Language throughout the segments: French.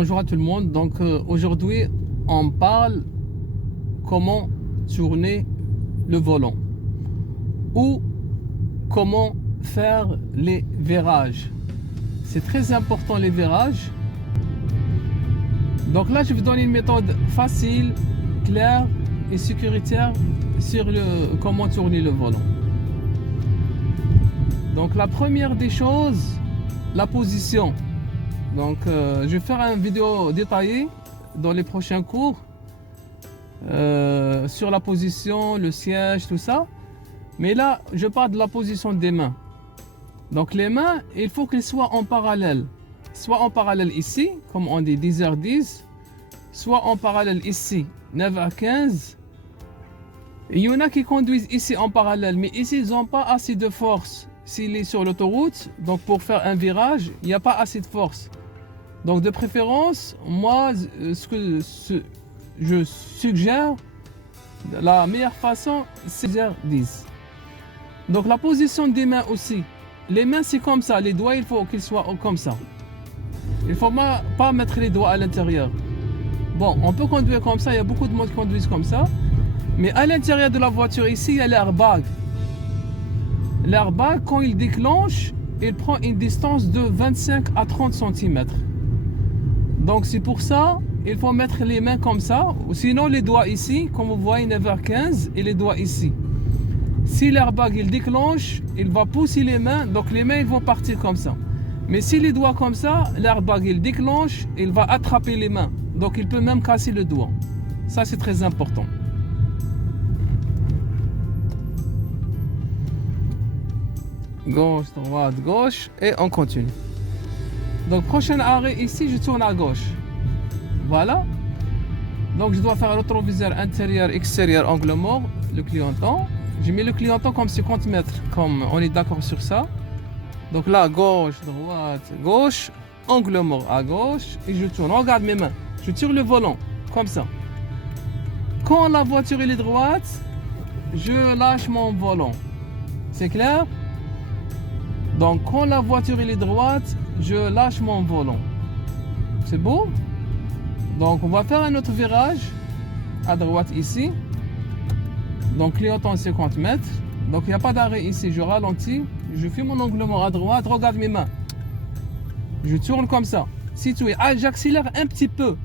Bonjour à tout le monde. Donc aujourd'hui, on parle comment tourner le volant ou comment faire les virages. C'est très important les virages. Donc là, je vais donner une méthode facile, claire et sécuritaire sur comment tourner le volant. Donc la première des choses, la position. Donc je vais faire une vidéo détaillée dans les prochains cours sur la position, le siège, tout ça. Mais là, je parle de la position des mains. Donc les mains, il faut qu'elles soient en parallèle. Soit en parallèle ici, comme on dit 10h10, soit en parallèle ici, 9h15. Il y en a qui conduisent ici en parallèle, mais ici, ils n'ont pas assez de force. S'il est sur l'autoroute, donc pour faire un virage, il n'y a pas assez de force. Donc de préférence, moi, ce que je suggère, la meilleure façon, c'est 10. Donc la position des mains aussi. Les mains, c'est comme ça. Les doigts, il faut qu'ils soient comme ça. Il ne faut pas mettre les doigts à l'intérieur. Bon, on peut conduire comme ça. Il y a beaucoup de monde qui conduisent comme ça. Mais à l'intérieur de la voiture, ici, il y a l'airbag. L'airbag, quand il déclenche, il prend une distance de 25 à 30 cm. Donc c'est pour ça, il faut mettre les mains comme ça. Sinon, les doigts ici, comme vous voyez, 9h15, et les doigts ici. Si l'airbag il déclenche, il va pousser les mains, donc les mains ils vont partir comme ça. Mais si les doigts comme ça, l'airbag il déclenche, il va attraper les mains. Donc il peut même casser le doigt. Ça c'est très important. Gauche, droite, gauche, et on continue. Donc prochain arrêt ici, je tourne à gauche. Voilà. Donc je dois faire un rétroviseur intérieur, extérieur, angle mort, le clignotant. J'ai mis le clignotant comme 50 mètres, comme on est d'accord sur ça. Donc là, gauche, droite, gauche, angle mort à gauche, et je tourne. Regarde mes mains. Je tire le volant, comme ça. Quand la voiture est droite, je lâche mon volant. C'est clair? Donc quand la voiture est droite, je lâche mon volant. C'est beau? Donc on va faire un autre virage à droite ici. Donc clignotant 50 mètres. Donc il n'y a pas d'arrêt ici. Je ralentis. Je fais mon angle mort à droite. Regarde mes mains. Je tourne comme ça. Situé. Ah, j'accélère un petit peu.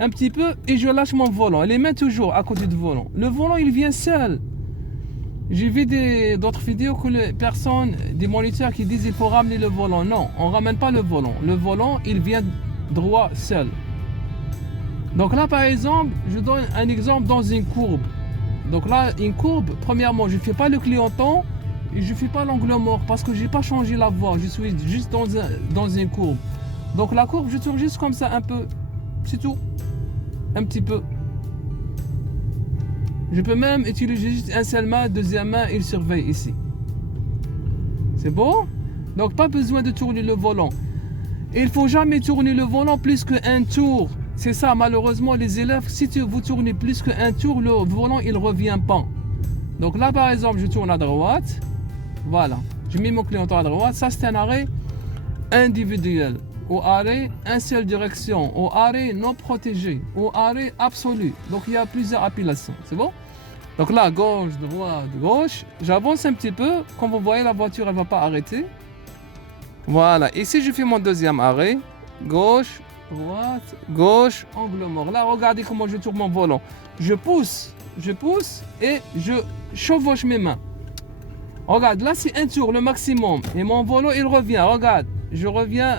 Un petit peu et je lâche mon volant. Les mains toujours à côté du volant. Le volant il vient seul. J'ai vu d'autres vidéos que les personnes, des moniteurs qui disent il faut ramener le volant. Non, on ne ramène pas le volant. Le volant, il vient droit seul. Donc là, par exemple, je donne un exemple dans une courbe. Donc là, une courbe, premièrement, je ne fais pas le clignotant et je ne fais pas l'angle mort parce que je n'ai pas changé la voie. Je suis juste dans une courbe. Donc la courbe, je tourne juste comme ça un peu. C'est tout. Un petit peu. Je peux même utiliser juste un seul main, deuxième main, il surveille ici. C'est bon? Donc pas besoin de tourner le volant. Il ne faut jamais tourner le volant plus qu'un tour. C'est ça, malheureusement, les élèves, si vous tournez plus qu'un tour, le volant, il ne revient pas. Donc là, par exemple, je tourne à droite. Voilà. Je mets mon clignotant à droite. Ça, c'est un arrêt individuel. Au arrêt, une seule direction. Au arrêt non protégé. Au arrêt absolu. Donc, il y a plusieurs appellations. C'est bon? Donc là, gauche, droite, gauche. J'avance un petit peu. Comme vous voyez, la voiture, elle ne va pas arrêter. Voilà. Ici, je fais mon deuxième arrêt. Gauche, droite, gauche, angle mort. Là, regardez comment je tourne mon volant. Je pousse et je chevauche mes mains. Regarde, là, c'est un tour, le maximum. Et mon volant, il revient. Regarde, je reviens.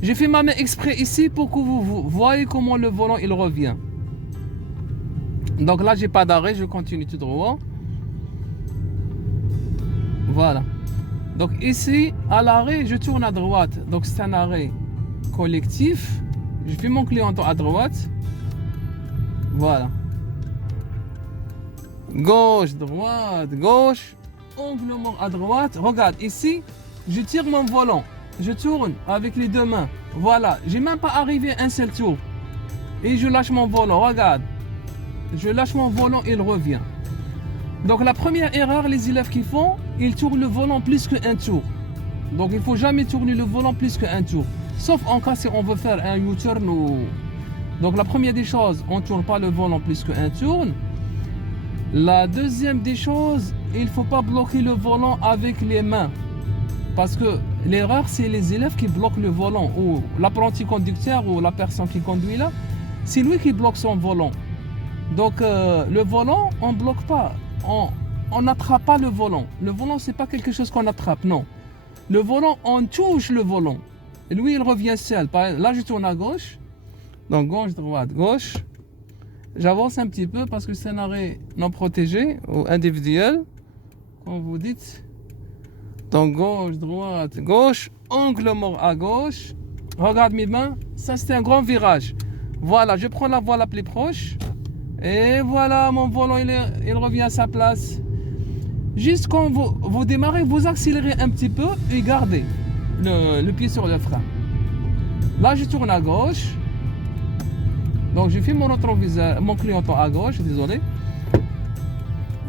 J'ai fait ma main exprès ici pour que vous voyez comment le volant, il revient. Donc là, j'ai pas d'arrêt, je continue tout droit. Voilà. Donc ici, à l'arrêt, je tourne à droite. Donc c'est un arrêt collectif. Je fais mon clignotant à droite. Voilà. Gauche, droite, gauche. Angle mort à droite. Regarde, ici, je tire mon volant. Je tourne avec les deux mains. Voilà. J'ai même pas arrivé un seul tour. Et je lâche mon volant. Regarde. Je lâche mon volant, il revient. Donc la première erreur, les élèves qui font, ils tournent le volant plus qu'un tour. Donc il ne faut jamais tourner le volant plus qu'un tour. Sauf en cas si on veut faire un U-turn ou... Donc la première des choses, on ne tourne pas le volant plus qu'un tourne. La deuxième des choses, il ne faut pas bloquer le volant avec les mains. Parce que l'erreur, c'est les élèves qui bloquent le volant, ou l'apprenti conducteur, ou la personne qui conduit là, c'est lui qui bloque son volant. Donc le volant, on ne bloque pas, on n'attrape pas le volant. Le volant, c'est pas quelque chose qu'on attrape, non. Le volant, on touche le volant. Et lui, il revient seul. Là, je tourne à gauche. Donc gauche, droite, gauche. J'avance un petit peu parce que c'est un arrêt non protégé ou individuel, comme vous dites. Donc gauche, droite, gauche, angle mort à gauche. Regarde mes mains, ça c'est un grand virage. Voilà, je prends la voie la plus proche. Et voilà, mon volant il revient à sa place. Juste quand vous démarrez, vous accélérez un petit peu et gardez le pied sur le frein. Là, je tourne à gauche. Donc je fais mon rétroviseur, mon clignotant à gauche, désolé.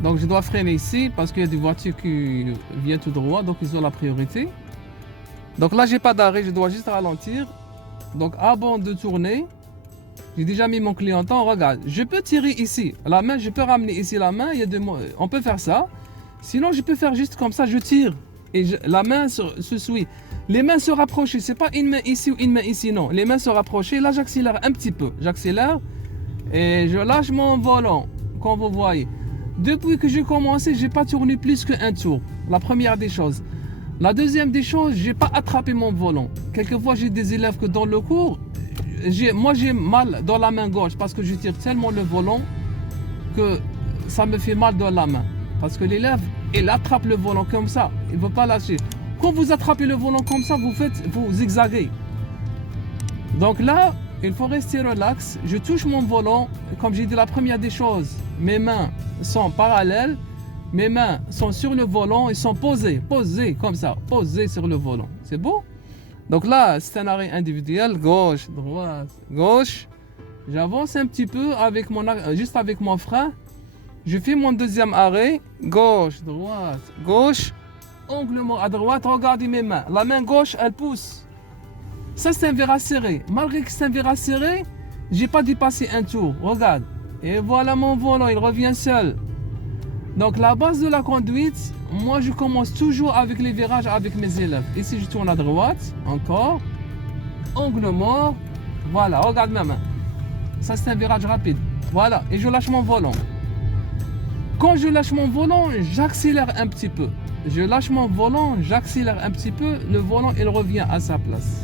Donc je dois freiner ici parce qu'il y a des voitures qui viennent tout droit, donc ils ont la priorité. Donc là j'ai pas d'arrêt, je dois juste ralentir. Donc avant de tourner, j'ai déjà mis mon clignotant, regarde, je peux tirer ici, la main, je peux ramener ici la main, on peut faire ça. Sinon je peux faire juste comme ça, je tire et la main se suit. Les mains se rapprochent, c'est pas une main ici ou une main ici, non. Les mains se rapprochent, là j'accélère un petit peu. J'accélère et je lâche mon volant, comme vous voyez. Depuis que j'ai commencé, j'ai pas tourné plus qu'un tour. La première des choses. La deuxième des choses, j'ai pas attrapé mon volant. Quelquefois, j'ai des élèves que dans le cours, moi j'ai mal dans la main gauche parce que je tire tellement le volant que ça me fait mal dans la main. Parce que l'élève, il attrape le volant comme ça, il ne veut pas lâcher. Quand vous attrapez le volant comme ça, vous zigzaguez. Donc là, il faut rester relax. Je touche mon volant. Comme j'ai dit, la première des choses, mes mains sont parallèles. Mes mains sont sur le volant et sont posées comme ça, posées sur le volant. C'est beau? Donc là, c'est un arrêt individuel, gauche, droite, gauche. J'avance un petit peu juste avec mon frein. Je fais mon deuxième arrêt, gauche, droite, gauche. Angle mort à droite, regardez mes mains. La main gauche, elle pousse. Ça, c'est un verra serré. Malgré que c'est un verra serré, j'ai pas dépassé un tour. Regarde. Et voilà mon volant, il revient seul. Donc, la base de la conduite, moi, je commence toujours avec les virages avec mes élèves. Ici, je tourne à droite, encore. Angle mort. Voilà, regarde ma main. Ça, c'est un virage rapide. Voilà, et je lâche mon volant. Quand je lâche mon volant, j'accélère un petit peu. Je lâche mon volant, j'accélère un petit peu, le volant il revient à sa place.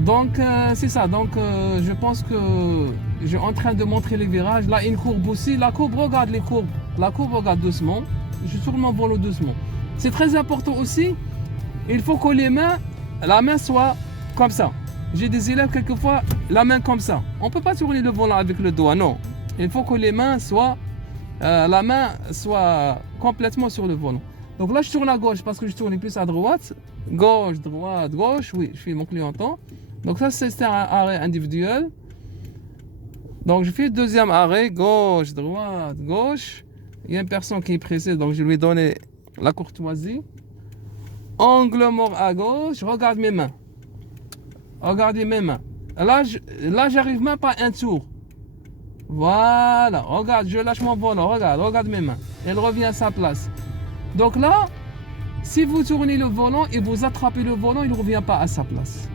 Donc c'est ça, donc je pense que je suis en train de montrer les virages. Là une courbe aussi, la courbe regarde les courbes, la courbe regarde doucement, je tourne mon volant doucement. C'est très important aussi, il faut que la main soit comme ça. J'ai des élèves quelquefois, la main comme ça. On ne peut pas tourner le volant avec le doigt, non. Il faut que les mains soient... la main soit complètement sur le volant. Donc là, je tourne à gauche parce que je tourne plus à droite. Gauche, droite, gauche. Oui, je fais mon clignotant. Donc ça, c'est un arrêt individuel. Donc je fais le deuxième arrêt. Gauche, droite, gauche. Il y a une personne qui est pressée, donc je lui ai donné la courtoisie. Angle mort à gauche. Regarde mes mains. Regardez mes mains. Là, j'arrive même pas un tour. Voilà, regarde, je lâche mon volant, regarde mes mains. Elle revient à sa place. Donc là, si vous tournez le volant et vous attrapez le volant, il ne revient pas à sa place.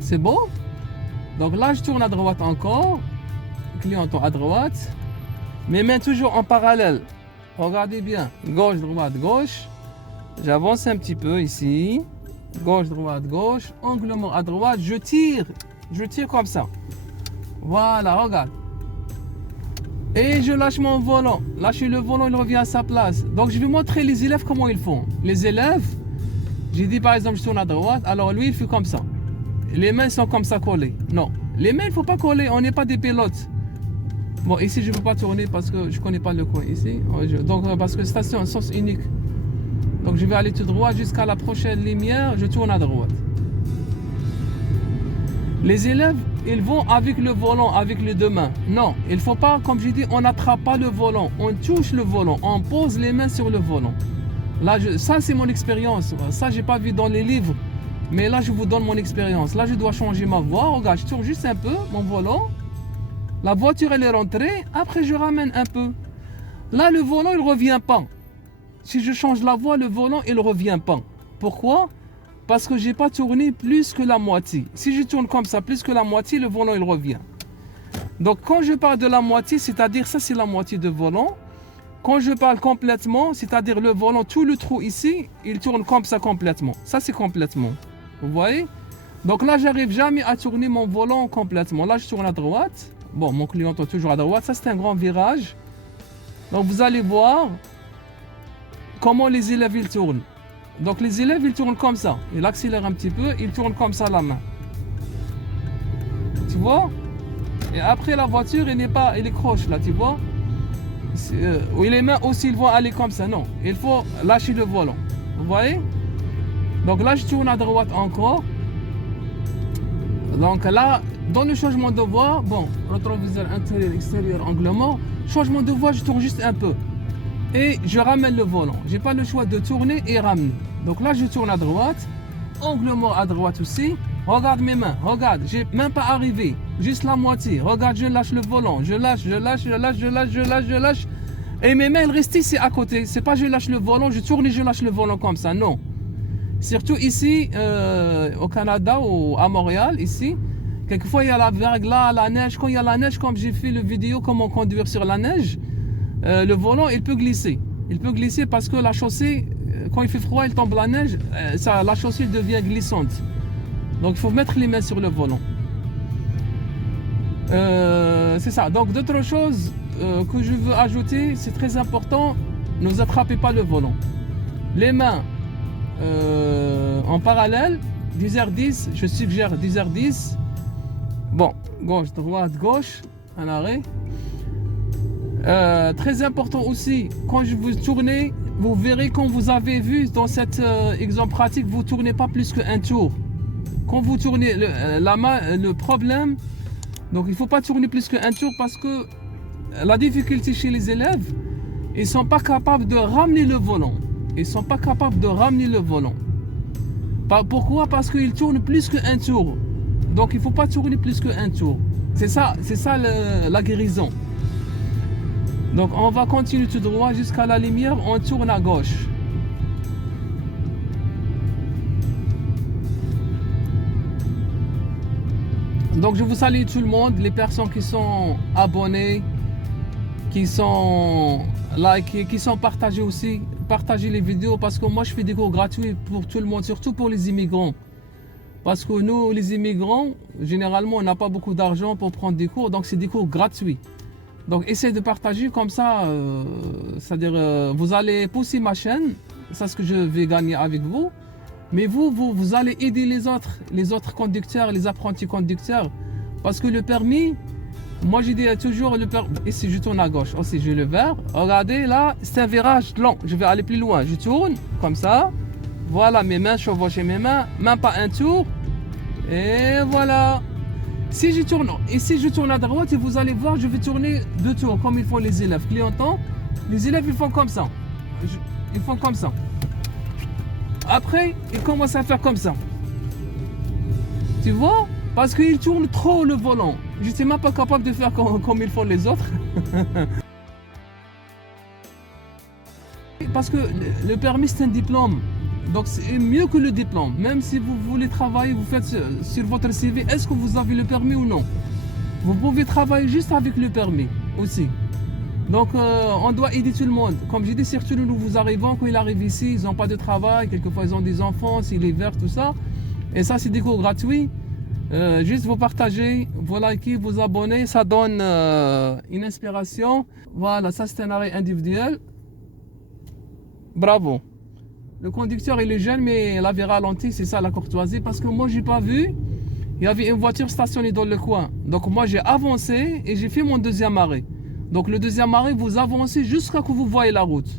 C'est beau? Donc là, je tourne à droite encore. Clignotant à droite. Mes mains toujours en parallèle. Regardez bien. Gauche, droite, gauche. J'avance un petit peu ici. Gauche, droite, gauche. Angle mort à droite. Je tire comme ça. Voilà, regarde. Et je lâche mon volant. Lâchez le volant, il revient à sa place. Donc je vais montrer les élèves comment ils font. Les élèves, j'ai dit par exemple je tourne à droite, alors lui il fait comme ça. Les mains sont comme ça collées. Non, les mains il ne faut pas coller, on n'est pas des pilotes. Bon, ici je ne peux pas tourner parce que je ne connais pas le coin ici. Donc parce que station en sens unique. Donc je vais aller tout droit jusqu'à la prochaine lumière, je tourne à droite. Les élèves, ils vont avec le volant, avec les deux mains. Non, il ne faut pas, comme j'ai dit, on n'attrape pas le volant. On touche le volant, on pose les mains sur le volant. Là, ça c'est mon expérience. Ça, j'ai pas vu dans les livres. Mais là, je vous donne mon expérience. Là, je dois changer ma voie. Regarde, je tourne juste un peu mon volant. La voiture, elle est rentrée. Après, je ramène un peu. Là, le volant, il revient pas. Si je change la voie, le volant, il revient pas. Pourquoi? Parce que j'ai pas tourné plus que la moitié. Si je tourne comme ça, plus que la moitié, le volant, il revient. Donc, quand je parle de la moitié, c'est-à-dire ça, c'est la moitié de volant. Quand je parle complètement, c'est-à-dire le volant, tout le trou ici, il tourne comme ça complètement. Ça, c'est complètement. Vous voyez? Donc là, j'arrive jamais à tourner mon volant complètement. Là, je tourne à droite. Bon, mon client est toujours à droite. Ça, c'est un grand virage. Donc, vous allez voir comment les élèves, ils tournent. Donc, les élèves, ils tournent comme ça. Ils accélèrent un petit peu. Ils tournent comme ça la main. Tu vois? Et après, la voiture, elle est croche, là, tu vois? Oui, les mains aussi, ils vont aller comme ça. Non, il faut lâcher le volant. Vous voyez? Donc là, je tourne à droite encore. Donc là, dans le changement de voie, bon, rétroviseur intérieur, extérieur, angle mort. Changement de voie, je tourne juste un peu. Et je ramène le volant. J'ai pas le choix de tourner et ramener. Donc là, je tourne à droite. Angle mort à droite aussi. Regarde mes mains. Regarde, j'ai même pas arrivé. Juste la moitié. Regarde, je lâche le volant. Je lâche. Et mes mains, elles restent ici à côté. C'est pas je lâche le volant, je tourne et je lâche le volant comme ça. Non. Surtout ici, au Canada ou à Montréal, ici. Quelquefois, il y a la verglas, la neige. Quand il y a la neige, comme j'ai fait le vidéo comment conduire sur la neige, le volant, il peut glisser. Il peut glisser parce que la chaussée, quand il fait froid, il tombe la neige, la chaussée devient glissante. Donc, il faut mettre les mains sur le volant. C'est ça. Donc, d'autres choses que je veux ajouter, c'est très important, ne vous attrapez pas le volant. Les mains en parallèle, 10h10, je suggère 10h10. Bon, gauche, droite, gauche, un arrêt. Très important aussi, quand je vous tournez, vous verrez quand vous avez vu dans cet exemple pratique, vous ne tournez pas plus qu'un tour. Quand vous tournez la main, le problème, donc il ne faut pas tourner plus qu'un tour parce que la difficulté chez les élèves, ils ne sont pas capables de ramener le volant. Ils ne sont pas capables de ramener le volant. Pourquoi? Parce qu'ils tournent plus qu'un tour. Donc il ne faut pas tourner plus qu'un tour. C'est ça la guérison. Donc on va continuer tout droit jusqu'à la lumière, on tourne à gauche. Donc je vous salue tout le monde, les personnes qui sont abonnées, qui sont likées, qui sont partagées aussi. Partagez les vidéos parce que moi je fais des cours gratuits pour tout le monde, surtout pour les immigrants. Parce que nous, les immigrants, généralement, on n'a pas beaucoup d'argent pour prendre des cours, donc c'est des cours gratuits. Donc essayez de partager comme ça, c'est-à-dire vous allez pousser ma chaîne, c'est ce que je vais gagner avec vous. Mais vous allez aider les autres conducteurs, les apprentis conducteurs. Parce que le permis, moi j'ai dit toujours le permis, ici je tourne à gauche, aussi j'ai le vert. Regardez là, c'est un virage long, je vais aller plus loin. Je tourne comme ça, voilà mes mains, chevaucher mes mains, même pas un tour. Et voilà. Si je tourne, ici je tourne à droite et vous allez voir, je vais tourner 2 tours comme ils font les élèves. Clientants, les élèves ils font comme ça. Ils font comme ça. Après, ils commencent à faire comme ça. Tu vois? Parce qu'ils tournent trop le volant. Je ne suis même pas capable de faire comme ils font les autres. Parce que le permis c'est un diplôme. Donc c'est mieux que le diplôme. Même si vous voulez travailler, vous faites sur votre CV, est-ce que vous avez le permis ou non? Vous pouvez travailler juste avec le permis aussi. Donc on doit aider tout le monde. Comme j'ai dit, surtout nous nouveaux arrivants, quand ils arrivent ici, ils n'ont pas de travail, quelquefois ils ont des enfants, c'est l'hiver, tout ça. Et ça c'est des cours gratuits. Juste vous partagez, vous likez, vous abonnez, ça donne une inspiration. Voilà, ça c'est un arrêt individuel. Bravo. Le conducteur il est jeune mais il avait ralenti, c'est ça la courtoisie. Parce que moi j'ai pas vu, il y avait une voiture stationnée dans le coin. Donc moi j'ai avancé et j'ai fait mon deuxième arrêt. Donc le deuxième arrêt, vous avancez jusqu'à ce que vous voyez la route.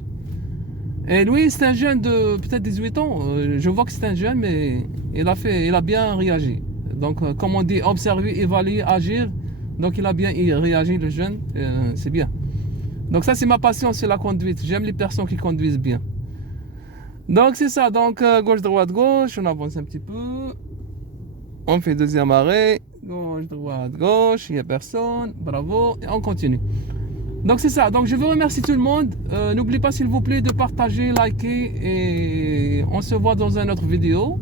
Et lui c'est un jeune de peut-être 18 ans. Je vois que c'est un jeune mais il a bien réagi. Donc comme on dit, observer, évaluer, agir. Donc il a bien réagi le jeune, c'est bien. Donc ça c'est ma passion, c'est la conduite. J'aime les personnes qui conduisent bien. Donc c'est ça, donc gauche, droite, gauche, on avance un petit peu. On fait deuxième arrêt, gauche, droite, gauche, il n'y a personne, bravo, et on continue. Donc c'est ça, donc je veux remercier tout le monde. N'oubliez pas s'il vous plaît de partager, liker et on se voit dans une autre vidéo.